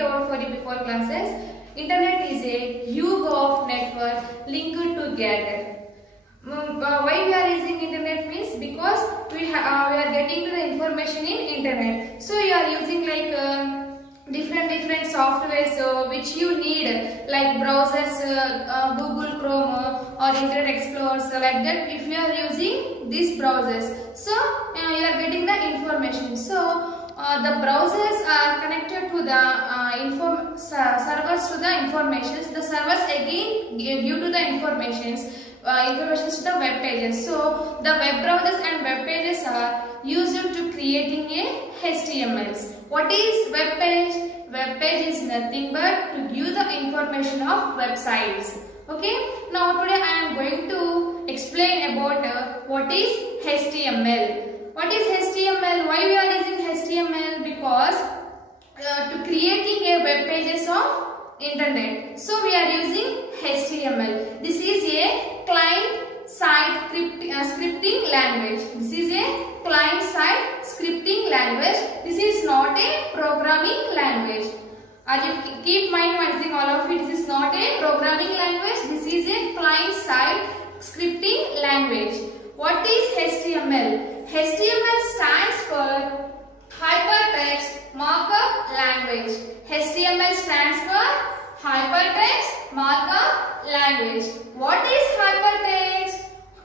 told for the before classes, internet is a huge of network linked together. Why we are using internet means because we are getting to the information in internet. So you are using like different softwares which you need, like browsers, Google Chrome or Internet Explorer, like that. If you are using these browsers, so you are getting the information. So the browsers are connected to the servers to the informations. The servers again give to the informations to the web pages. So the web browsers and web pages are used to creating a HTMLs. What is web page? Web page is nothing but to give the information of websites. Okay. Now today I am going to explain about what is HTML. What is HTML? Why we are using HTML? Because to creating a web pages of internet. So we are using HTML. This is a client-side scripting language. This is a client-side scripting language. This is not a programming language. As you keep mind one thing, all of it. This is not a programming language. This is a client-side scripting language. What is HTML? HTML stands for Hypertext Markup Language. HTML stands for Hypertext Markup Language. What is hypertext?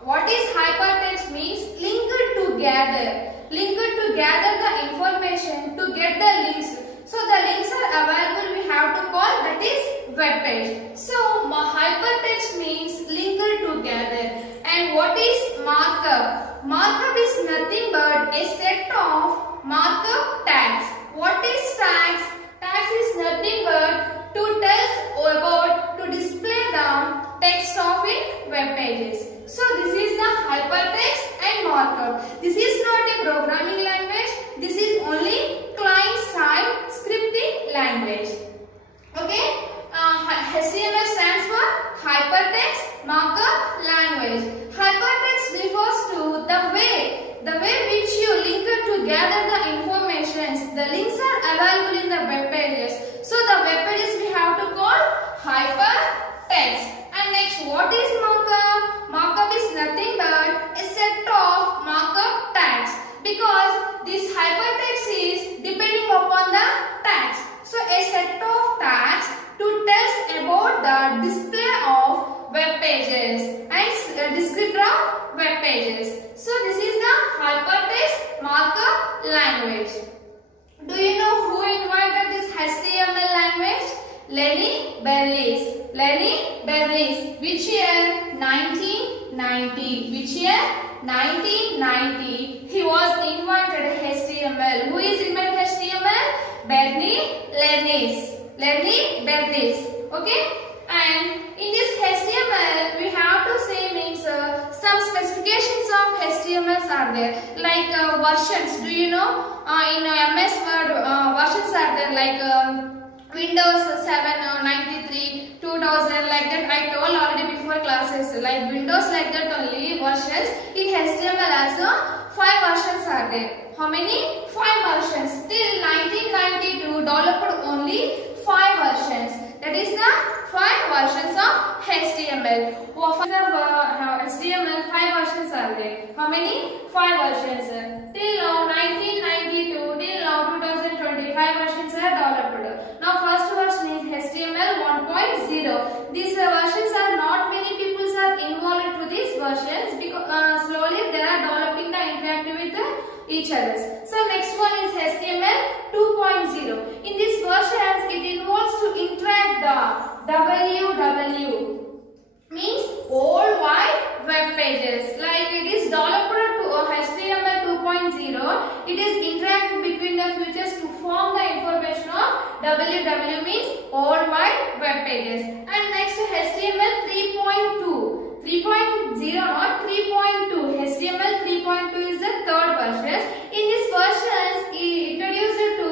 What is hypertext means linked together. Linked together the information to get the links. So the links are available, we have to call that is web page. So hypertext means linked together. And what is markup? Markup is nothing but a set of markup tags. What is tags? Tags is nothing but to tell about, to display the text of in web pages. So this is the hypertext and markup. This is not a programming language. This is only client-side scripting language. Okay. HTML stands for Hypertext Markup Language. Hypertext refers to the way which you link together the informations. The links are available in the web pages. So the web pages we have to call hypertext. And next, what is markup? Markup is nothing but a set of markup tags, because this hypertext is depending upon the tags. So a set of tags to tell about the display of web pages and descriptor of web pages. So this is the hypertext markup language. Do you know who invented this HTML language? Lenny Berlis. Lenny Berlis. Which year? 1990. Which year? 1990. He was invented HTML. Who is invented HTML? Bernie Berlis. Lenny Berlis. Okay. And in this HTML, we have to say means some specifications of HTMLs are there, like versions. Do you know? In MS Word, versions are there, like Windows 7, 93, 2000, like that. I told already before classes, like Windows, like that only versions. In HTML also 5 versions are there. How many? 5 versions. Till 1992, developed only 5 versions. That is the 5 versions of HTML. HTML 5 versions are there. How many? 5 versions. Till now 1992, till now 2025 versions are developed. Now first version is HTML 1.0. These versions are not many people are involved to these versions, because slowly they are developing the interactive with each other. So next one is HTML 2.0. In these versions, it involves to interact the www means World Wide Web Pages. Like it is developed to HTML 2.0. It is interactive between the features to form the information of www means World Wide Web Pages. And next HTML 3.2. 3.0 not 3.2. HTML 3.2 is the third version. In this version, it introduced to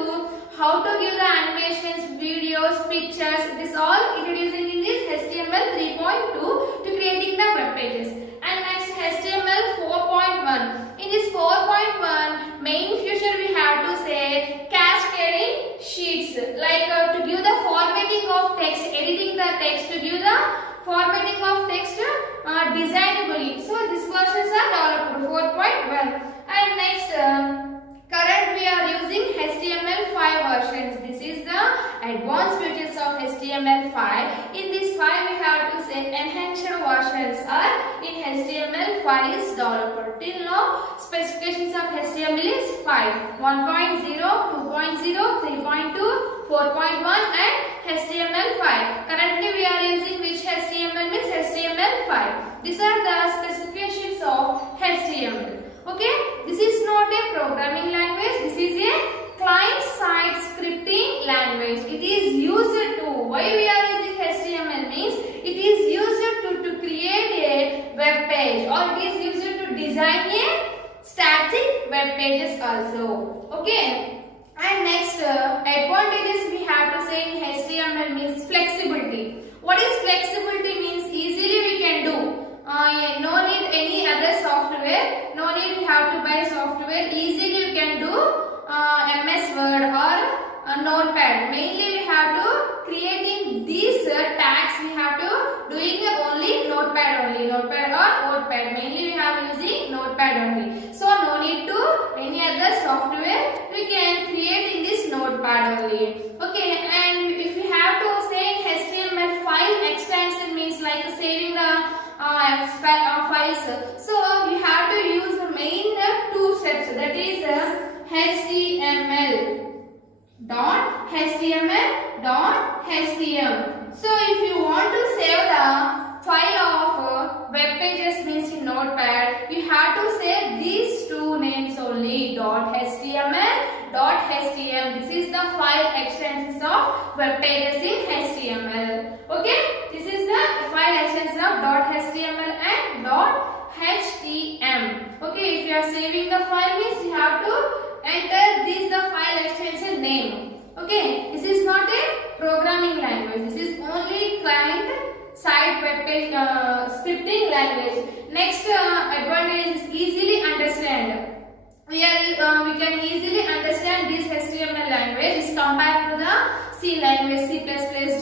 how to give the animations, videos, pictures. This all introducing in this HTML 3.2 to creating the web pages. And next HTML 4.1. In this 4.1 main feature we have to say cascading sheets, like to give HTML file. In this file we have to say enhanced versions are in HTML5 is developer. Till now specifications of HTML is 5, 1.0, 2.0, 3.2, 4.1 and HTML5. Currently we are using which HTML means HTML5. These are the specifications of HTML. Okay, this is not a programming language. This is a client-side scripting language. It is used to, why we are using HTML means it is used to create a web page, or it is used to design a static web pages also. Okay, and next advantages we have to say in HTML means flexibility. What is flexibility means? Easily we can do. No need any other software. No need we have to buy software. Easily you can do MS Word or Notepad. Mainly we have to creating these tags. We have to doing only Notepad only. Notepad or Notepad. Mainly we have using Notepad only. So no need to any other software. We can create in this Notepad only. Okay, and if we have to say HTML file extension means like saving the files. So you have to use the main two steps, that is HTML.html.htm. So if you want to save the file of web pages means in Notepad, you have to say these two names only, .html, .htm. This is the file extensions of web pages in HTML. Okay, this is the file extension of .html and .htm. Okay, if you are saving the file means you have to enter this the file extension name. Okay, this is not a programming language. This is only client side web page scripting language. Next advantage is easily understand. We can easily understand this HTML language is compared to the C language, C++,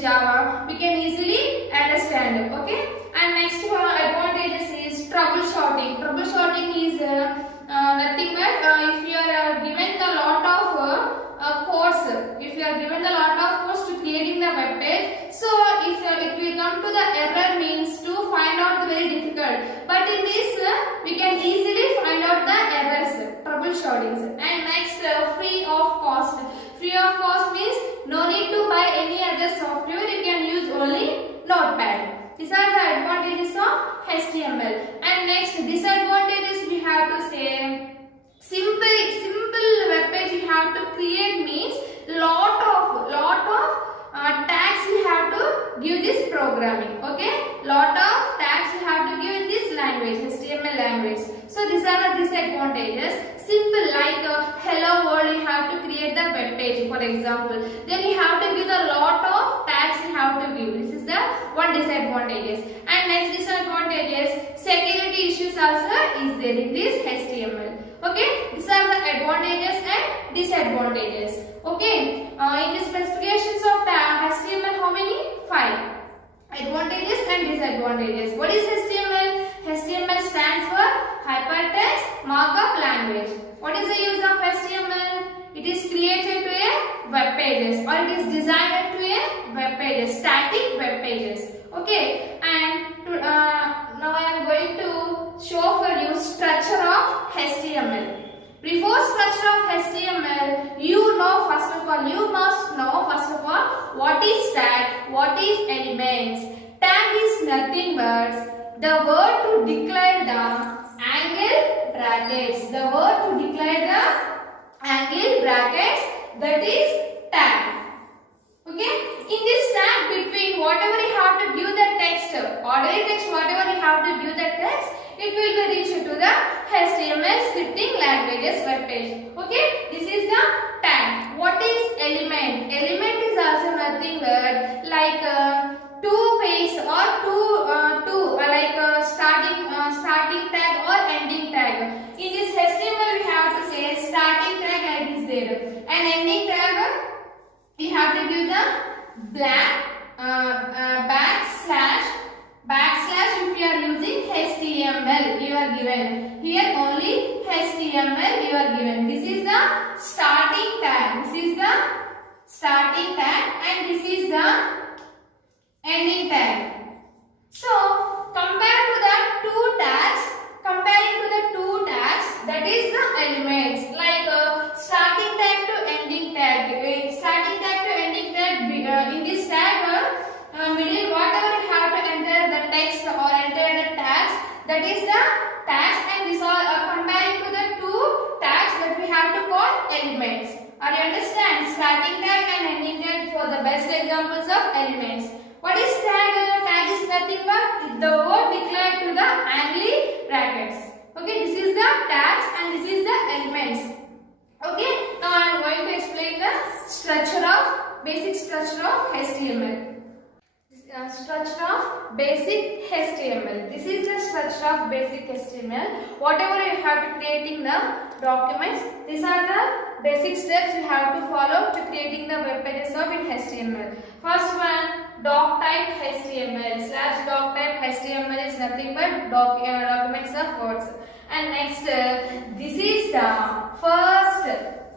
Java. We can easily understand. Okay, and next advantages is troubleshooting. Troubleshooting is nothing but if you are given the lot of codes, if you are given the lot of codes to creating the web page, so if it will come to the error means to find out very difficult. But in this we can easily find out the errors, troubleshootings. And next free of cost. Free of cost means no need to buy any other software. You can use only Notepad. These are the advantages of HTML. And next disadvantages we have to say. Simple web page you have to create means lot of tags you have to give this programming. Okay, lot of tags you have to give in this language, HTML language. So these are the disadvantages. Simple like hello world you have to create the web page for example. Then you have to give a lot of tags you have to give. This is the one disadvantages. And next disadvantages, security issues also is there in this HTML. Okay, these are the advantages and disadvantages. Okay, in the specifications of HTML, how many? 5 advantages and disadvantages. What is HTML? HTML stands for Hypertext Markup Language. What is the use of HTML? It is created to a web pages, or it is designed to a web pages, static web pages. Okay, and now I am going to show for you structure of HTML. Before structure of HTML, you know first of all, you must know first of all what is tag, what is elements. Tag is nothing but the word to declare the angle brackets. The word to declare the angle brackets, that is tag. Okay, in this tag between whatever you have to give the text, ordinary text, whatever you have to give the text, it will be reached to the HTML scripting languages web page. Okay, this is the tag. What is element? Element is also nothing but like two page or two like starting tag or ending tag. In this HTML we have to say starting tag like is there, and ending tag you have to give the blank backslash if you are using HTML you are given. Here only HTML you are given. This is the starting tag. This is the starting tag and this is the that is the tags, and these are comparing to the two tags that we have to call elements. Are you understand? Starting tag and ending tag for the best examples of elements. What is tag? Tag is nothing but the word declared to the angly brackets. Okay, this is the tags and this is the elements. Okay, now I am going to explain the basic structure of HTML. Structure of basic HTML. This is the structure of basic HTML. Whatever you have to creating the documents, these are the basic steps you have to follow to creating the web pages of in HTML. First one, doc type HTML. /doc type HTML is nothing but documents of words. And next, this is the first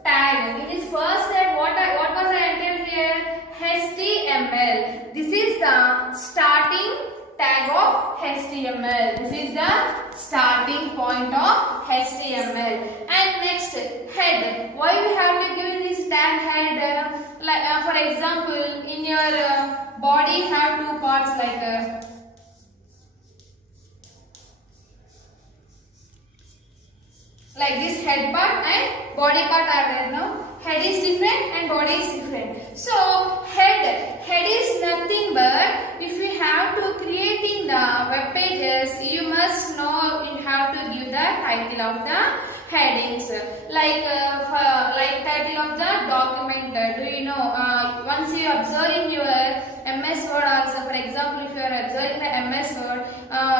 tag. In this first tag, what was I entered here? HTML. This is the starting tag of HTML. This is the starting point of HTML. And next, head. Why we have to give this tag head? For example, in your body have two parts like this head part and body part are there. No, head is different and body is different. So head is nothing but if you have to creating the web pages, you must know you have to give the title of the headings like title of the document. Do you know once you observe in your MS Word also, for example, if you are observing the MS Word,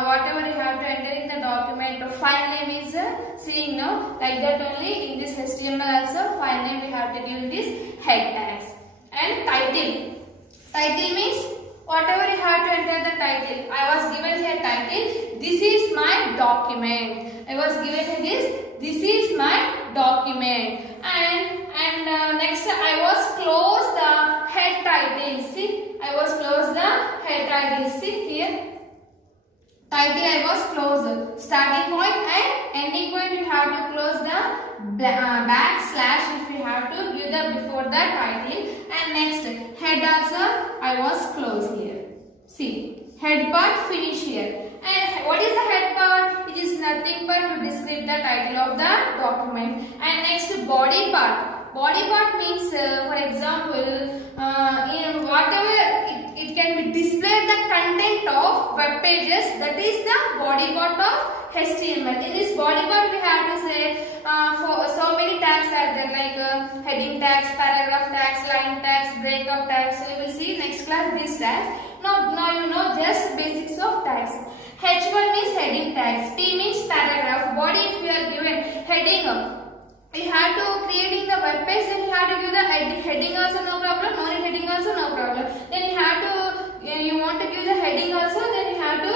whatever you have to enter in the document, file name is seeing now, like that only in this HTML also file name we have to give this head tags. And title means whatever you have to enter the title. I was given here title, this is my document. I was given here this is my document. And next I was close the head title. See, I was close the head title. See here, title I was close. Starting point and ending point you have to close the backslash if you have to give the before the title. And next head also I was close here. See, head part finish here. And what is the head part? It is nothing but to describe the title of the document. And next, body part. Body part means, for example, in whatever it can be displayed the content of web pages. That is the body part of HTML. In this body part, we have to say for so many tags are there, like heading tags, paragraph tags, line tags, breakup tags. So you will see next class these tags. Now you know just basics of tags. H1 means heading tags, P means paragraph, body if we are given heading, you have to creating the web page, then you have to give the heading also no problem, no heading also no problem. Then you have to, you want to give the heading also, then you have to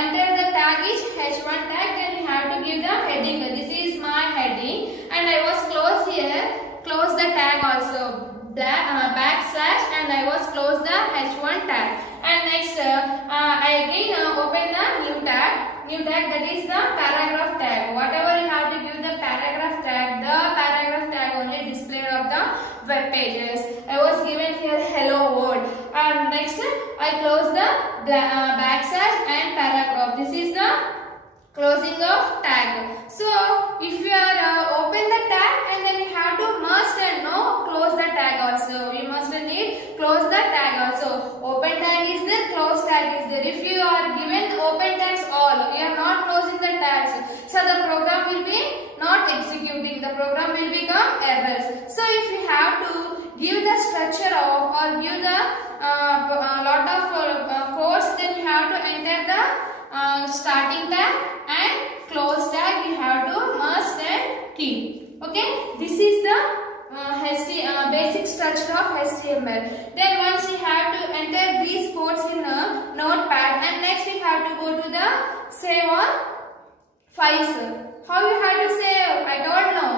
enter the tag is H1 tag, then you have to give the heading. This is my heading and I was close here, close the tag also. Backslash and I was close the H1 tag. And next I again open the new tag that is the paragraph tag. Whatever you have to give the paragraph tag only displayed of the web pages. I was given here hello world. And next I close the backslash and paragraph. This is the closing of tag. So if you are open the tag and then you have to must and no close the tag also. You must need close the tag also. Open tag is there, close tag is there. If you are given open tags all, you are not closing the tags, so the program will be not executing. The program will become errors. So if you have to give the structure of or give the lot of codes, then you have to enter the starting tag and close tag. You have to must and keep. Okay, this is the basic structure of HTML. Then once you have to enter these codes in a notepad, and next we have to go to the save on files. How you have to save? I don't know.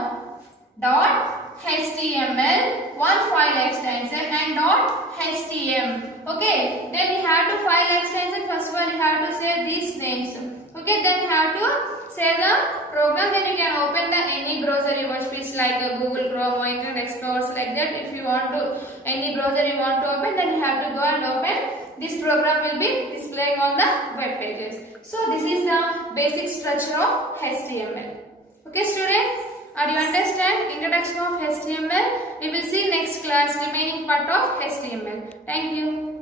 .html, one file extension, and .htm. Okay, then you have to file extension. First of all, you have to save these names. Okay, then you have to save the program. Then you can open the any browser you want, which like Google Chrome or Internet Explorer, like that. If you want to any browser you want to open, then you have to go and open this program will be displaying on the web pages. So this is the basic structure of HTML. Okay student, are you understand introduction of HTML? We will see next class remaining part of HTML. Thank you.